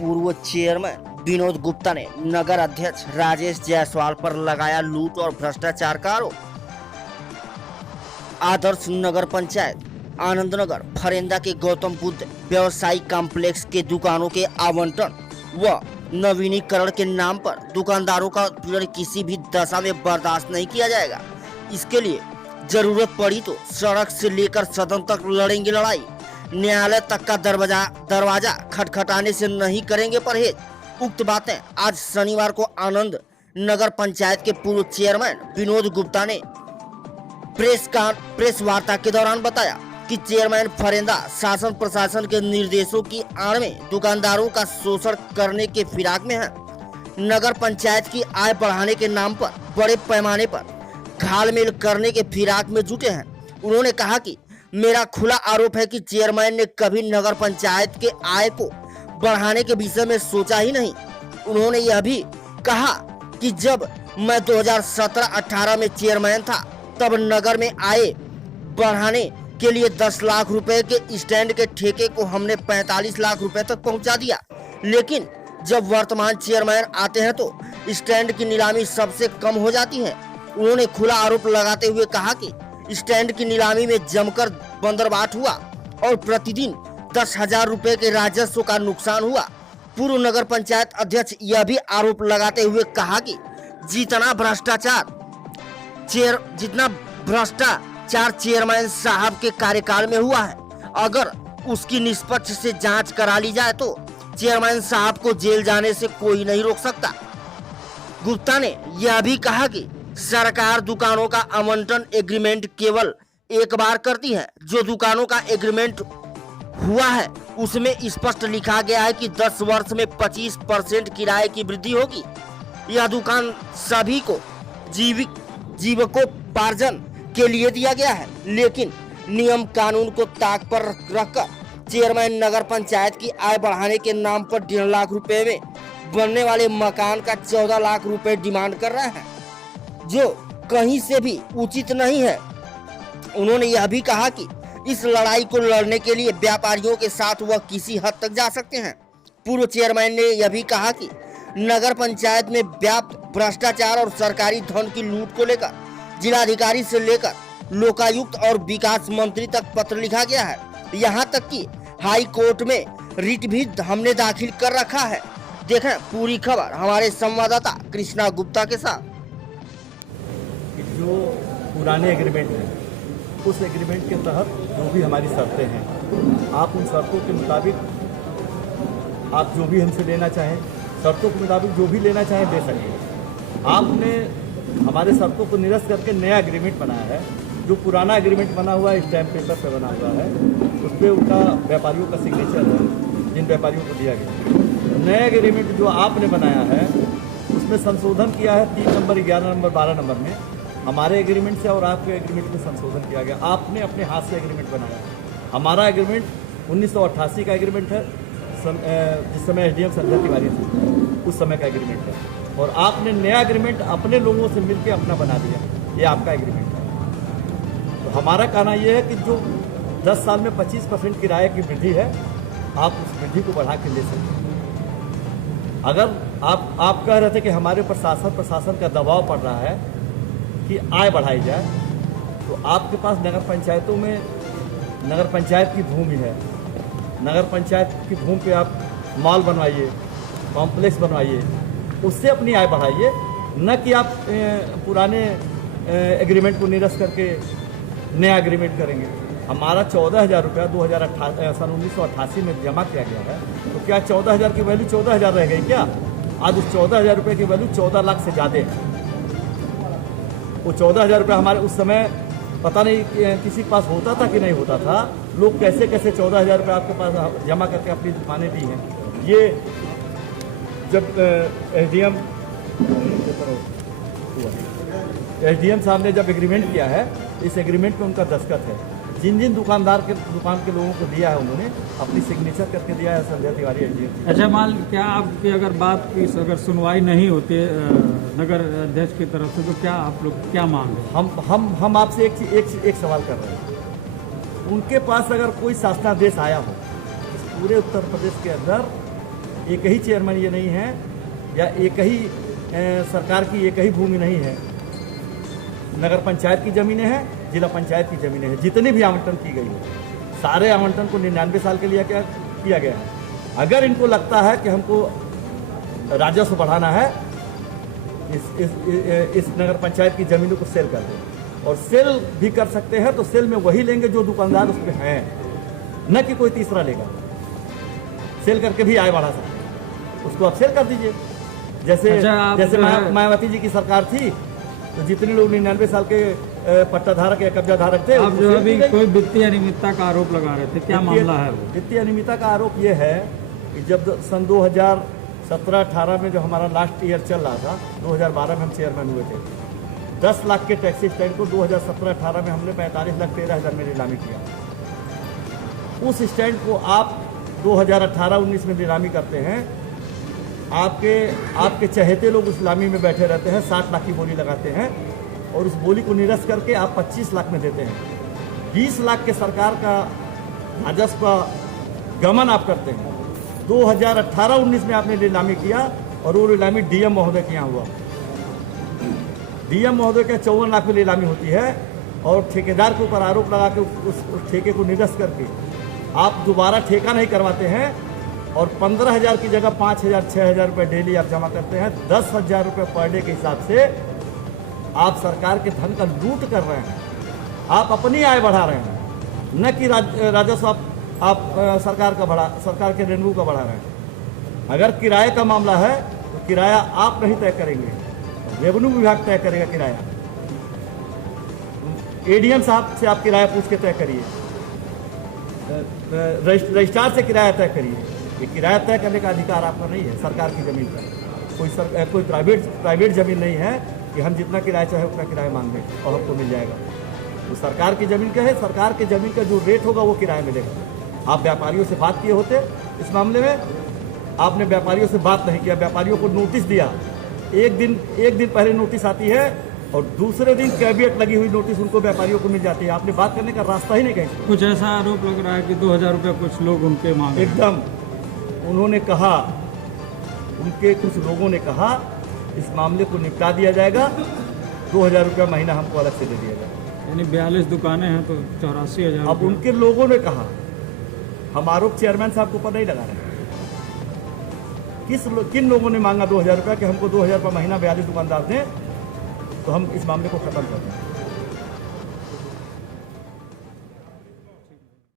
पूर्व चेयरमैन विनोद गुप्ता ने नगर अध्यक्ष राजेश जायसवाल पर लगाया लूट और भ्रष्टाचार का आरोप। आदर्श नगर पंचायत आनंदनगर फरेंदा के गौतम बुद्ध व्यवसायिक कॉम्प्लेक्स के दुकानों के आवंटन व नवीनीकरण के नाम पर दुकानदारों का उत्पीड़न किसी भी दशा में बर्दाश्त नहीं किया जाएगा। इसके लिए जरूरत पड़ी तो सड़क से लेकर सदन तक लड़ेंगे लड़ाई। न्यायालय तक का दरवाजा खटखटाने से नहीं करेंगे परहेज। उक्त बातें आज शनिवार को आनंद नगर पंचायत के पूर्व चेयरमैन विनोद गुप्ता ने प्रेस वार्ता के दौरान बताया कि चेयरमैन फरेंदा शासन प्रशासन के निर्देशों की आड़ में दुकानदारों का शोषण करने के फिराक में है। नगर पंचायत की आय बढ़ाने के नाम पर बड़े पैमाने पर घालमेल करने के फिराक में जुटे हैं। उन्होंने कहा कि मेरा खुला आरोप है कि चेयरमैन ने कभी नगर पंचायत के आय को बढ़ाने के विषय में सोचा ही नहीं। उन्होंने यह भी कहा कि जब मैं 2017-18 में चेयरमैन था तब नगर में आय बढ़ाने के लिए 10 लाख रुपए के स्टैंड के ठेके को हमने 45 लाख रुपए तक पहुंचा दिया। लेकिन जब वर्तमान चेयरमैन आते हैं तो स्टैंड की नीलामी सबसे कम हो जाती है। उन्होंने खुला आरोप लगाते हुए कहा कि स्टैंड की नीलामी में जमकर बंदरबाट हुआ और प्रतिदिन 10,000 रुपए के राजस्व का नुकसान हुआ। पूर्व नगर पंचायत अध्यक्ष यह भी आरोप लगाते हुए कहा कि जितना भ्रष्टाचार चेयरमैन साहब के कार्यकाल में हुआ है, अगर उसकी निष्पक्ष से जांच करा ली जाए तो चेयरमैन साहब को जेल जाने से कोई नहीं रोक सकता। गुप्ता ने यह भी कहा कि सरकार दुकानों का आवंटन एग्रीमेंट केवल एक बार करती है। जो दुकानों का एग्रीमेंट हुआ है उसमें स्पष्ट लिखा गया है कि 10 वर्ष में 25% किराए की वृद्धि होगी। यह दुकान सभी को जीविकोपार्जन के लिए दिया गया है, लेकिन नियम कानून को ताक पर रखकर चेयरमैन नगर पंचायत की आय बढ़ाने के नाम पर 1.5 लाख रुपए में बनने वाले मकान का 14 लाख रुपए डिमांड कर रहे हैं, जो कहीं से भी उचित नहीं है। उन्होंने यह भी कहा कि इस लड़ाई को लड़ने के लिए व्यापारियों के साथ वह किसी हद तक जा सकते हैं। पूर्व चेयरमैन ने यह भी कहा कि नगर पंचायत में व्याप्त भ्रष्टाचार और सरकारी धन की लूट को लेकर जिलाधिकारी से लेकर लोकायुक्त और विकास मंत्री तक पत्र लिखा गया है। यहाँ तक कि हाई कोर्ट में रिट भी हमने दाखिल कर रखा है। देखें पूरी खबर हमारे संवाददाता कृष्णा गुप्ता के साथ। जो पुराने एग्रीमेंट हैं उस एग्रीमेंट के तहत जो भी हमारी शर्तें हैं, आप उन शर्तों के मुताबिक आप जो भी हमसे लेना चाहें, शर्तों के मुताबिक जो भी लेना चाहें दे सकें। आपने हमारे शर्तों को निरस्त करके नया एग्रीमेंट बनाया है। जो पुराना एग्रीमेंट बना हुआ है स्टैम्प पेपर पे बना हुआ है, उस पर उनका व्यापारियों का सिग्नेचर है, जिन व्यापारियों को दिया गया। नया एग्रीमेंट जो आपने बनाया है उसमें संशोधन किया है 3 नंबर, 11 नंबर, 12 नंबर में हमारे एग्रीमेंट से और आपके एग्रीमेंट में संशोधन किया गया। आपने अपने हाथ से एग्रीमेंट बनाया। हमारा एग्रीमेंट 1988 का एग्रीमेंट है, जिस समय एसडीएम संध्या तिवारी थी उस समय का एग्रीमेंट है, और आपने नया एग्रीमेंट अपने लोगों से मिलकर अपना बना दिया। ये आपका एग्रीमेंट है। तो हमारा कहना यह है कि जो 10 साल में 25% किराए की वृद्धि है, आप उस वृद्धि को बढ़ा के ले सकते हैं। अगर आप कह रहे थे कि हमारे ऊपर प्रशासन का दबाव पड़ रहा है कि आय बढ़ाई जाए, तो आपके पास नगर पंचायतों में नगर पंचायत की भूमि है। नगर पंचायत की भूमि पे आप मॉल बनवाइए, कॉम्प्लेक्स बनवाइए, उससे अपनी आय बढ़ाइए, न कि आप पुराने एग्रीमेंट को निरस्त करके नया एग्रीमेंट करेंगे। हमारा 14,000 रुपया 1988 में जमा किया गया है, तो क्या 14,000 की वैल्यू 14,000 रह गई क्या? आज उस 14,000 रुपये की वैल्यू 14 लाख से ज़्यादा है। वो 14,000 रुपये हमारे उस समय पता नहीं किसी के पास होता था कि नहीं होता था। लोग कैसे 14,000 रुपये आपके पास जमा करके अपनी दुकानें दी हैं। ये जब एसडीएम साहब ने जब एग्रीमेंट किया है, इस एग्रीमेंट में उनका दस्तखत है। जिन दुकान के लोगों को दिया है उन्होंने अपनी सिग्नेचर करके दिया है संध्या तिवारी एसडीएम। अच्छा, मान क्या आपकी अगर बात की अगर सुनवाई नहीं होती नगर अध्यक्ष की तरफ से, तो क्या आप लोग क्या मांग रहे हैं? हम आपसे एक सवाल कर रहे हैं। उनके पास अगर कोई शासनादेश आया हो इस पूरे उत्तर प्रदेश के अंदर एक ही चेयरमैन ये नहीं है या एक ही सरकार की एक ही भूमि नहीं है। नगर पंचायत की ज़मीनें हैं, जिला पंचायत की ज़मीनें हैं। जितनी भी आवंटन की गई है, सारे आवंटन को 99 साल के लिए क्या किया गया है। अगर इनको लगता है कि हमको राजस्व बढ़ाना है, इस नगर पंचायत की ज़मीनों को सेल कर दें, और सेल भी कर सकते हैं तो सेल में वही लेंगे जो दुकानदार उस पर हैं, न कि कोई तीसरा लेगा। सेल करके भी आय बढ़ा सकते हैं, उसको आप सेल कर दीजिए। जैसे जैसे मायावती जी की सरकार थी तो जितने लोग 99 साल के पट्टाधारक या कब्जा धारक थे, आप जो अभी कोई वित्तीय अनियमितता का आरोप लगा रहे थे, क्या मामला है वो? वित्तीय अनियमितता का आरोप ये है कि जब सन 2017-18 में जो हमारा लास्ट ईयर चल रहा था, 2012 में हम चेयरमैन हुए थे, 10 लाख के टैक्सी स्टैंड को 2017-18 में हमने 45,13,000 में नीलामी किया। उस स्टैंड को आप 2018-19 में नीलामी करते हैं, आपके चहेते लोग उस नीलामी में बैठे रहते हैं, 60 लाख की बोली लगाते हैं और उस बोली को निरस्त करके आप 25 लाख में देते हैं। 20 लाख के सरकार का राजस्व गमन आप करते हैं। 2018-19 में आपने नीलामी किया और वो नीलामी डीएम महोदय के यहाँ हुआ। डीएम महोदय के 54 लाख में नीलामी होती है और ठेकेदार के ऊपर आरोप लगा के उस ठेके को निरस्त करके आप दोबारा ठेका नहीं करवाते हैं और 15,000 की जगह 5,000 6,000 रुपये डेली आप जमा करते हैं। 10,000 रुपये पर डे के हिसाब से आप सरकार के धन का लूट कर रहे हैं। आप अपनी आय बढ़ा रहे हैं, न कि राजस्व आप सरकार के रेवेन्यू का बढ़ा रहे हैं। अगर किराए का मामला है तो किराया आप नहीं तय करेंगे, रेवेन्यू विभाग तय करेगा किराया। एडीएम साहब से आप किराया पूछ के तय करिए, रजिस्ट्रार से किराया तय करिए। ये किराया तय करने का अधिकार आपका नहीं है सरकार की ज़मीन पर। कोई प्राइवेट ज़मीन नहीं है कि हम जितना किराया चाहे उतना किराया मांग लें और हमको मिल जाएगा। तो सरकार की ज़मीन का है, सरकार की ज़मीन का जो रेट होगा वो किराया मिलेगा। आप व्यापारियों से बात किए होते इस मामले में, आपने व्यापारियों से बात नहीं किया। व्यापारियों को नोटिस दिया, एक दिन पहले नोटिस आती है और दूसरे दिन कैबिनेट लगी हुई नोटिस उनको व्यापारियों को मिल जाती है। आपने बात करने का रास्ता ही नहीं कहीं। कुछ ऐसा आरोप लग रहा है कि 2,000 रुपये कुछ लोग उनके मांगे। एकदम उन्होंने कहा, उनके कुछ लोगों ने कहा इस मामले को निपटा दिया जाएगा, 2,000 रुपया महीना हमको अलग से दे दिया जाएगा। यानी 42 दुकानें हैं तो 84,000। अब उनके लोगों ने कहा, हम आरोप चेयरमैन साहब को ऊपर नहीं लगा रहे। किन लोगों ने मांगा 2,000 रुपया कि हमको 2,000 रुपये महीना 42 दुकानदार दें तो हम इस मामले को खत्म कर दें।